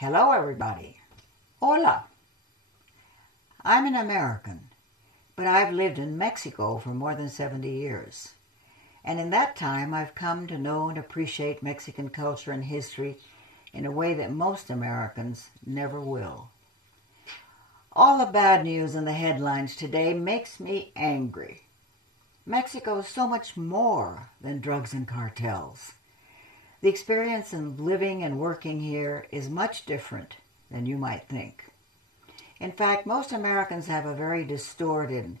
Hello, everybody. Hola. I'm an American, but I've lived in Mexico for more than 70 years. And in that time, I've come to know and appreciate Mexican culture and history in a way that most Americans never will. All the bad news in the headlines today makes me angry. Mexico is so much more than drugs and cartels. The experience in living and working here is much different than you might think. In fact, most Americans have a very distorted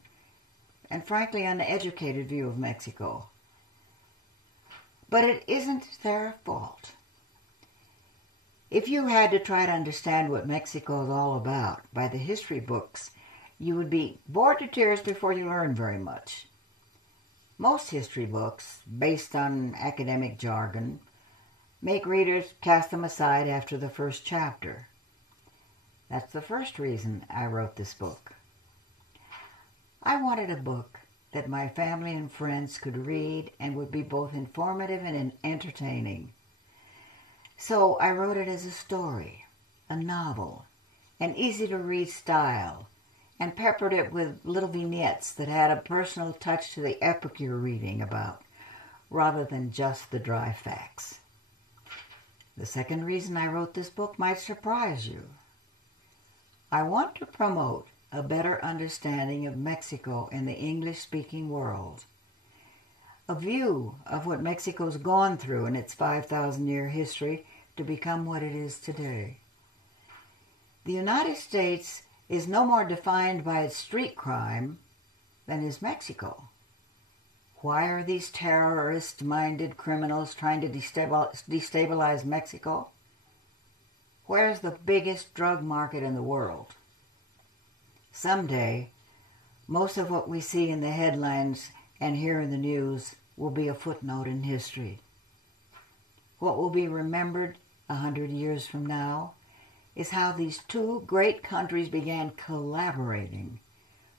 and frankly uneducated view of Mexico. But it isn't their fault. If you had to try to understand what Mexico is all about by the history books, you would be bored to tears before you learn very much. Most history books, based on academic jargon, make readers cast them aside after the first chapter. That's the first reason I wrote this book. I wanted a book that my family and friends could read and would be both informative and entertaining. So I wrote it as a story, a novel, an easy-to-read style, and peppered it with little vignettes that had a personal touch to the epic you're reading about, rather than just the dry facts. The second reason I wrote this book might surprise you. I want to promote a better understanding of Mexico in the English-speaking world, a view of what Mexico's gone through in its 5,000-year history to become what it is today. The United States is no more defined by its street crime than is Mexico. Why are these terrorist-minded criminals trying to destabilize Mexico? Where's the biggest drug market in the world? Someday, most of what we see in the headlines and hear in the news will be a footnote in history. What will be remembered 100 years from now is how these two great countries began collaborating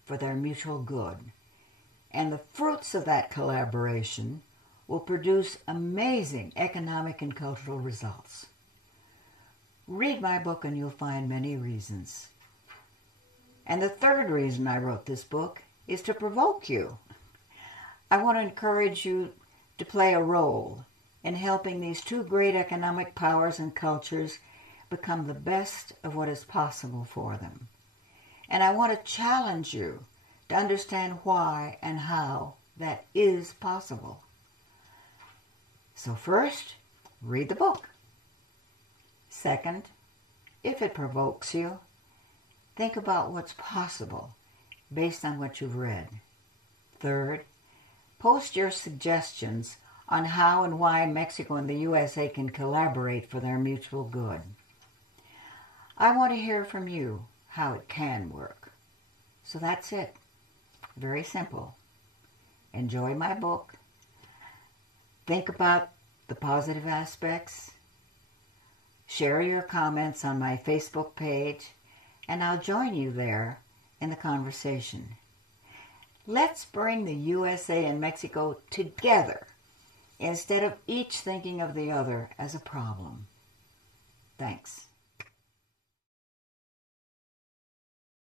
for their mutual good. And the fruits of that collaboration will produce amazing economic and cultural results. Read my book and you'll find many reasons. And the third reason I wrote this book is to provoke you. I want to encourage you to play a role in helping these two great economic powers and cultures become the best of what is possible for them. And I want to challenge you to understand why and how that is possible. So first, read the book. Second, if it provokes you, think about what's possible based on what you've read. Third, post your suggestions on how and why Mexico and the USA can collaborate for their mutual good. I want to hear from you how it can work. So that's it. Very simple. Enjoy my book. Think about the positive aspects. Share your comments on my Facebook page, and I'll join you there in the conversation. Let's bring the USA and Mexico together instead of each thinking of the other as a problem. Thanks.